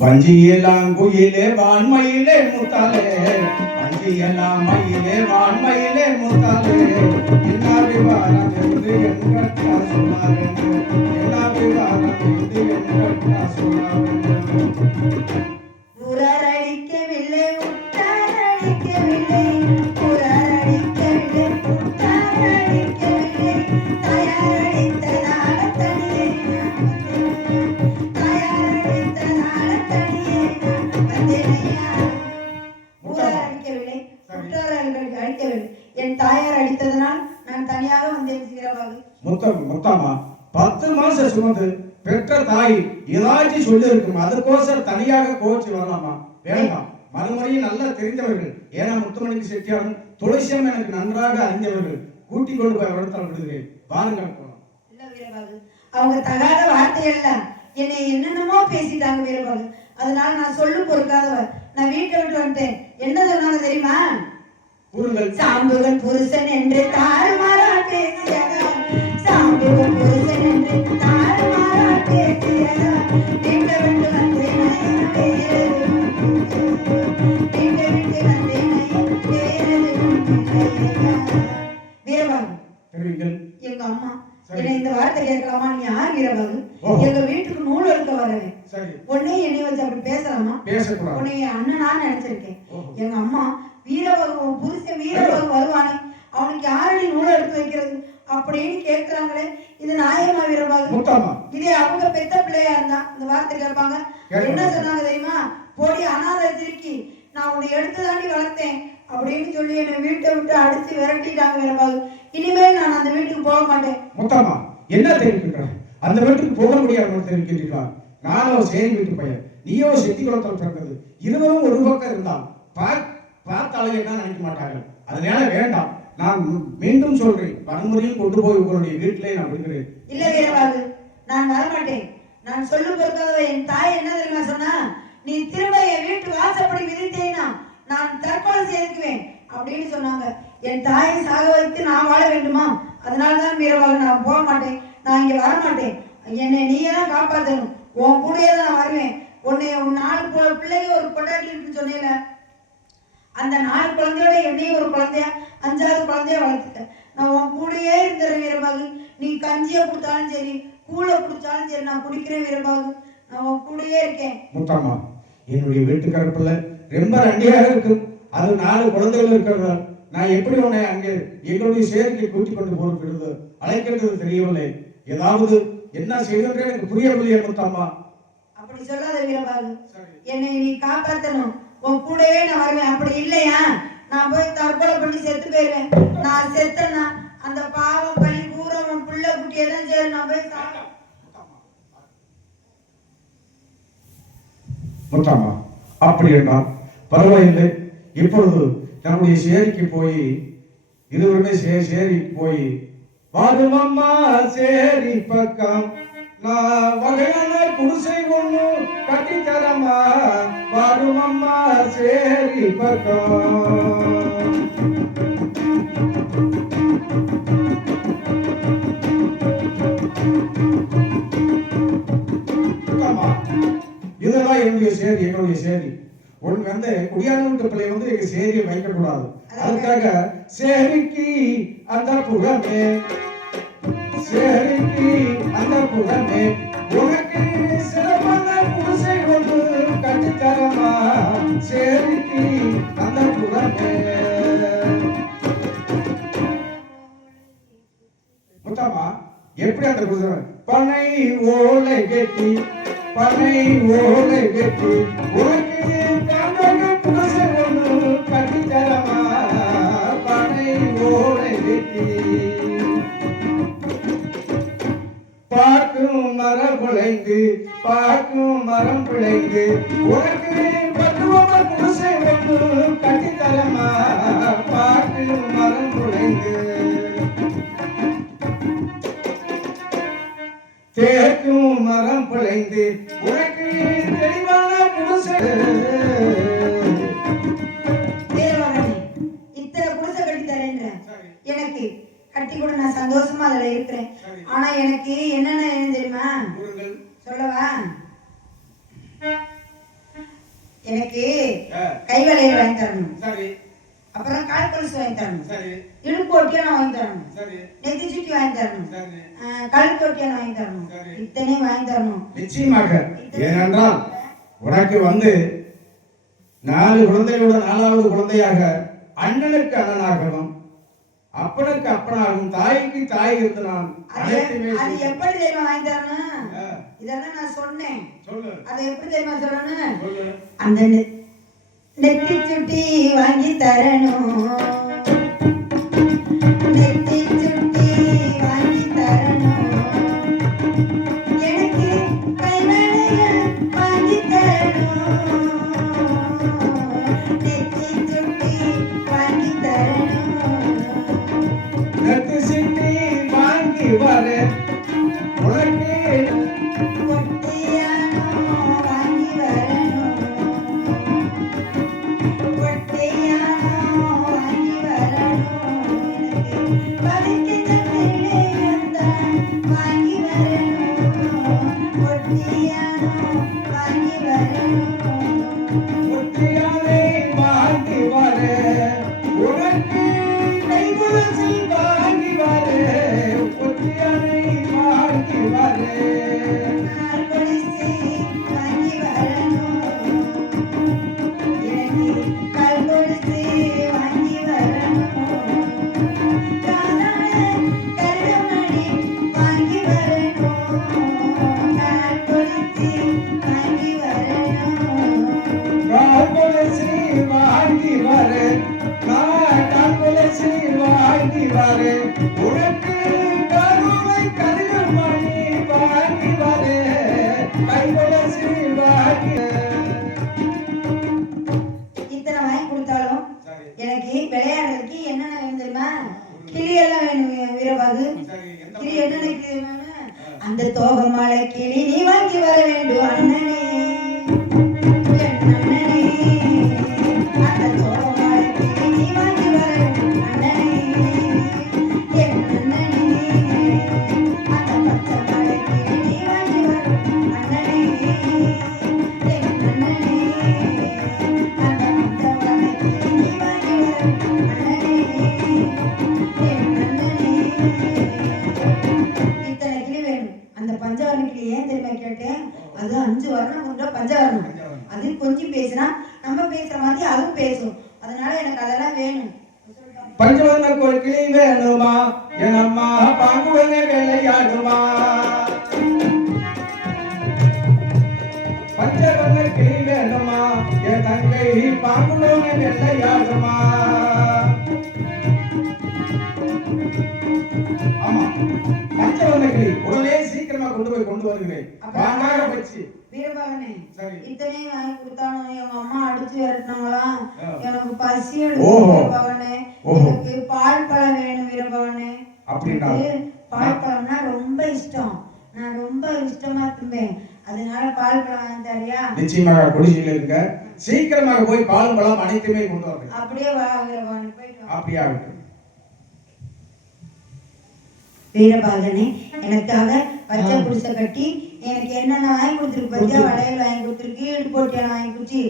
வஞ்சியெல்லாம் குயிலே வான்மையிலே முத்தாலே, வஞ்சியெல்லாம் மயிலே வான்மையிலே முத்தாலே, என்ன விவாரம் என்று என்கட்டா சொன்னாரென்று, என்ன விவாரம் என்று என்கட்டா சொன்னாரென்று. உரடிக்கவில்லை உட்டாரடிக்கவில்லை, உரடிக்கவில்லை உட்டாரடிக்கவில்லை, தயாரடித்த நாளத்தனியே தயாரடித்த நாளத்தனியே வந்தேனையா. உரடிக்கவில்லை உட்டாரடிக்கவில்லை அடிக்கவில்லை, என் தாயார் அடித்ததனால் நான் தனியாக வந்தேன். சீரவாகு முத்தம்மா 10 மாசம் சுமந்து பெற்ற தாய் ஏதாச்சும் சொல்லி இருக்கும், அதுக்கோசரம் தனியாக கோச்சு வரலாமா? வேண்டாம். மறுமுறையும் நல்லா தெரிந்தவர்கள், ஏன்னா முத்துமணிக்கு செட்டியாரும் துளசியம் எனக்கு நன்றாக அறிந்தவர்கள், கூட்டிக் கொண்டு போய் இடத்துல விடுகிறேன். வாருங்கள் போனோம். இல்ல வீரபாகு, அவங்க தகாத வார்த்தையெல்லாம் என்னை என்னென்னமோ பேசிட்டாங்க வீரபாகு. அதனால நான் சொல்லு பொறுக்காதவர், நான் வீட்டை விட்டு வந்துட்டேன். என்ன சொன்னாங்க தெரியுமா? சாம்புகன் புருஷன் என்று தாறுமாறா பேசியதா, சாம்புகன் புருஷன் என்று தாறுமாறா பேசியதா, வீட்டை விட்டு வந்தேன் வீட்டை விட்டு வந்தேன் வீரபாகு. எங்க அம்மா என்ன இந்த வார்த்தை கேட்கலாமா? நீ யார் வீரபாகு? எங்க வீட்டுக்கு நூல் எடுக்க வரவேன். உடனே என்னை வச்சு அப்படி பேசலாமா? உன்னை அண்ணனா நினைச்சிருக்கேன். எங்க அம்மா வீரபாகு புருஷன் வீரபாகு வருவானே, அவனுக்கு யாரடி நூலை எடுத்து வைக்கிறது அப்படின்னு கேட்கிறாங்களே, இது நியாயமா வீரபாகு? இதே அவங்க பெத்த பிள்ளையா இருந்தா இந்த வார்த்தை கேட்பாங்க. என்ன சொன்னாங்க தெரியுமா? போடி அனாதை திருக்கி, நான் உன்னை எடுத்து தாண்டி வளர்த்தேன் அப்படின்னு சொல்லி என்னை வீட்டை விட்டு அடிச்சு விரட்டிட்டாங்க வீரபாகு. இனிமேல் நான் அந்த வீட்டுக்கு போக மாட்டேன். முத்தாமா என்ன தெரிவிக்கிற? அந்த வீட்டுக்கு போக முடியாது தெரிவிக்கின்றீர்களா? நானோ சேரி வீட்டு பையன், நீயோ செத்தி குளத்தில் பிறந்தது, இருவரும் ஒரு பக்கம் இருந்தால் பார்த்தாலே என்ன நினைக்க மாட்டார்கள். அதனால வேண்டாம். நான் மீண்டும் சொல்றேன், வன்முறையும் கொண்டு போய் உங்களுடைய வீட்டிலே நான் விடுகிறேன். இல்ல வீரபாகு, நான் வரமாட்டேன். நான் சொல்லு பொறுக்காதவ. என் தாய் என்ன தெரியுமா சொன்னா? நீ திரும்ப என் வீட்டு வாசப்படி மிதித்தேனா நான் தற்கொலை செய்துக்குவேன் அப்படின்னு சொன்னாங்க. என் தாயை சாக வைத்து நான் வாழ வேண்டுமா? அதனாலதான் வீரபாகு நான் போக மாட்டேன். நான் இங்க வரமாட்டேன். என்னை நீயே தான் காப்பாற்றணும். உன் கூடயே தான் நான் வருவேன். உன்னை 4 பிள்ளைங்க ஒரு பொண்டாட்டி இருக்குன்னு சொன்னேல, அந்த 4 குழந்தையோட என்னையும் ஒரு குழந்தையா 5வது குழந்தைய வளர்த்துக்க. நான் உன் கூடயே இருந்துறேன் வீரபாகு. நீ கஞ்சியை கொடுத்தாலும் சரி, கூழை குடிச்சாலும் சரி, நான் குடிக்கிறேன் வீரபாகு. நான் உன் கூடயே இருக்கேன். முத்தம்மா, என்னுடைய வீட்டுக்காரப்புல ரொம்ப நண்டியாக இருக்கும். அது 4 குழந்தைகள் இருக்கிறதா நான் எப்படி உன்னை அங்கே எங்களுடைய சேர்க்கை கூட்டிக் கொண்டு போகிறது அழைக்கிறது தெரியவில்லை. ஏதாவது என்ன செய்வது எனக்கு புரியவில்லையே முத்தம்மா. அப்படி சொல்லாத வீரபாகு, என்னை நீ காப்பாற்றணும். உன் கூடவே நான் வருவேன். அப்படி இல்லையா நான் போய் தற்கொலை பண்ணி செத்து போயிருவேன். நான் செத்தேன்னா அந்த பாவம் பழி பூரா உன் புள்ள குட்டியை தான் சரி. நான் போய் முத்தாமா, அப்படி என்றால் பரவாயில்லை. இப்பொழுது நம்முடைய சேரிக்கு போய் இருவருமே சேரிக்கு போய், வாருமம்மா சேரி பக்கம், நான் வகையான குடிசை ஒண்ணு கட்டித்தரமா, வாருமம்மா சேரி பக்கம். இதெல்லாம் என்னுடைய சேரி, என்னுடைய சேரி. ஒன்று வந்து குடியான வீட்டு பிள்ளை வந்து எங்க சேரியை வைக்க கூடாது. அதுக்காக சேரிக்கு அந்த புறமே, சேரிக்கு அந்த புறமே, உனக்கு சிறப்பான குடிசை ஒன்று கட்டித்தரமா, சேரிக்கு அந்த புறமே. முத்தம்மா, எப்படி அந்த குடிசை? பனை ஓலை கட்டி, பனை ஓலை கட்டி, உனக்கு குடிசை ஒன்று கட்டித்தரமா, பனை ஓலை கட்டி. பார்க்கும் மரம் பிழைந்து, பார்க்கும் மரம் பிழைந்து, உனக்கு பக்குவமா குடிசை ஒன்று கட்டித்தரமா, பார்க்கும் மரம் பிழைந்து. தேக்கும் மரம் பிழைந்து, உனக்கு தெளிவான குடிசை. இத்தனை குடிசை கட்டி தரேன்ற எனக்கு கட்டி கூட நான் சந்தோஷமா அதுல இருக்கிறேன். ஆனா எனக்கு என்னென்ன தெரியுமா சொல்லவா? எனக்கு ஆ, கை வளையல் வாங்கி தரணும், சரி அப்புறம் கால் கொலுசு வாங்கி தரணும், சரி இடுப்பு ஒட்டியானம் வாங்கி தரணும், சரி நெத்தி சுட்டி வாங்கி தரணும், சரி கழுத்து ஒட்டியானம் வாங்கி தரணும், சரி. இத்தனையும் வாங்கி தரணும். நிச்சயமாக. ஏனென்றால் உனக்கு வந்து 4 குழந்தைகளோட 4வது குழந்தையாக அண்ணனுக்கு அண்ணனாகவும் அப்பனுக்கு அப்பனாகவும் தாய்க்கு தாய் இருந்து நான் அனைத்துமே அது எப்படி தெரியுமா வாங்கி தரணும்? ஆ, இதெல்லாம் நான் சொன்னேன். சொல்லு அதை எப்படி தெரியுமா சொல்லணும்? சொல்லு அந்த நெத்தி சுட்டி வாங்கி தரணும், நெத்தி சுட்டி வாங்கி தரணும், எனக்கு கைவளையல் வாங்கி தரணும், நெத்தி சுட்டி வாங்கி தரணும், நெத்தி சிட்டி வாங்கி வர உனக்கு பொட்டியானம் வாங்கி வரணும், பொட்டியானம் வாங்கி வரணும், எனக்கு பறிக்கின்ற பிள்ளையந்தான் வாங்கி வரணும், பொட்டியானம் வாங்கி வரணும், ஒற்றையானை வாங்கி வர உனக்கு கைகுலுசி வாங்கி வர ஒற்றையானை வாங்கி வர கால் கொலுசு வாங்கி வரணும், எனக்கு கால் கொலுசு வாங்கி வரணும், காதான கருமணி வாங்கி வரணும், கால் கொலுசு வாங்கி வரணும், கால்கொலுசி வாங்கி வர நான் கால்கொலுசி வாங்கி வர உனக்கு கருணை கருமணி வாங்கி வர கைகொலுசி வாங்கி இத்தனை வாங்கி கொடுத்தாலும் சரி எனக்கு விளையாடுறதுக்கு என்னென்ன வேணும் தெரியுமா? கிளியெல்லாம் வேணும் வீரபாகு. சரி எந்த கிளி என்னென்ன கிளி வேணும்? அந்த தோகமாலை கிளி நீ வாங்கி வர வேண்டும் அண்ணனே, என் அண்ணனே, அந்த தோகமாலை கிளி நீ வாங்கி வர வேண்டும் அண்ணனே, என் அண்ணனே, அந்த பச்சை மலை கிளி நீ வாங்கி வர வேண்டும் அண்ணனே, என் அண்ணனே, அந்த முத்தமலை கிளி நீ வாங்கி வர வேண்டும் அண்ணனே, என் அண்ணனே. இத்தனை கிளி வேணும். அந்த பஞ்சவர்ண கிளி ஏன் தெரியுமா கேட்டேன்? அது 5 வர்ணம் கொண்ட பஞ்சவர்ணம். அது கொஞ்சம் பேசினா நம்ம பேசுற மாதிரி அதுவும் பேசும். அதனால எனக்கு அதெல்லாம் வேணும். பஞ்சவர்ண கிளி வேணுமா என் அம்மா பாங்குடனே விளையாடுமா பஞ்சவர்ண கிளி வேணுமா என் தங்கை பாங்குடனே விளையாடுமா ஆமா பஞ்சவர்ண கிளி உடனே சீக்கிரமா கொண்டு வருகிறேன் வாங்காக வச்சு வீரபாகனே, சரி இத்தனையும் வாங்கி கொடுத்தாலும் எங்க அம்மா அடிச்சு விரட்டினாங்களாம். ஆ. எனக்கு பசி ஓஹோ. எடுக்கும் வீரபாகனே. ஓஹோ. எனக்கு பால் பழம் வேணும் வீரபாகனே. அப்படின்னா எனக்கு பால் பழம்னா ரொம்ப இஷ்டம். நான் ரொம்ப இஷ்டமா திம்பேன். அதனால பால் பழம் வாங்கி தரியா? நிச்சயமாக குடிசையில் இருக்க சீக்கிரமாக போய் பால் பழம் அனைத்துமே கொண்டு வரேன் அப்படியே வா வீரபாகனே, போயிட்டு வா. அப்படியா இருக்கட்டும். வீரபாகனே, எனக்காக பச்சை குடிசை கட்டி எனக்கு என்னென்ன வாங்கி கொடுத்துருக்கு பச்சை வளையல் வாங்கி கொடுத்துருக்கு, இடுப்போட்டியான வாங்கி கொடுத்து,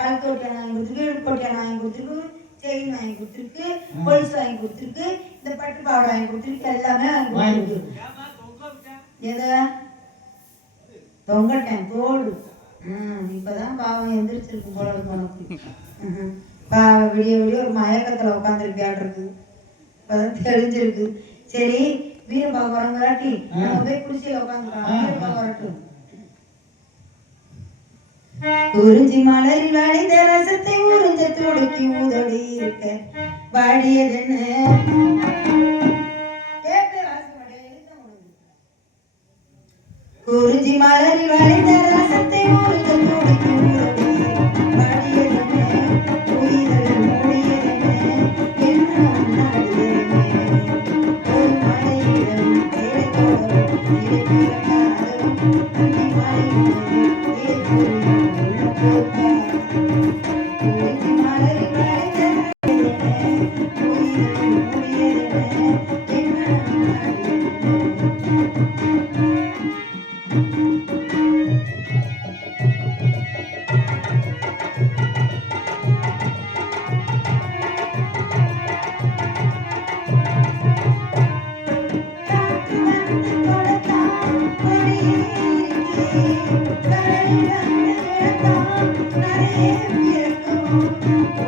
கழுத்தோட்டியான வாங்கி கொடுத்துருக்கு, இடுப்போட்டியான வாங்கி கொடுத்துருக்கு, செயின் வாங்கி கொடுத்துருக்கு, கொலுசு வாங்கி கொடுத்துருக்கு, இந்த பட்டு பாவாடை வாங்கி கொடுத்துருக்கு, எல்லாமே வாங்கி கொடுத்துருக்கு. எதை தொங்கட்டேன் தோடு. இப்பதான் பாவம் எந்திரிச்சிருக்கு போல இருக்கு உனக்கு. விடிய விடிய ஒரு மயக்கத்துல உட்காந்துருப்பியாடு இருக்கு. இப்பதான் தெரிஞ்சிருக்கு. சரி வீரபாகு வரங்காட்டி நம்ம போய் குடிசையில உட்காந்துக்கலாம். வீரபாகு வரட்டும். குறிஞ்சி மலரில் வளைந்த ரசத்தை உறிஞ்ச துடுக்கி ஊதொடி இருக்க வாடியதென்ன? குறிஞ்சி மலரில் வளைந்த ரசத்தை உறிஞ்ச துடுக்கி ஊதொடி வாடியதென்ன? உயிரில் மூடியதென்ன? என்ன உன்னாடியதென்ன? ஒரு மலையிடம் தேடத்தோடும் இடைப்பிறக்காததும் அன்னை மலையிடம் ஆ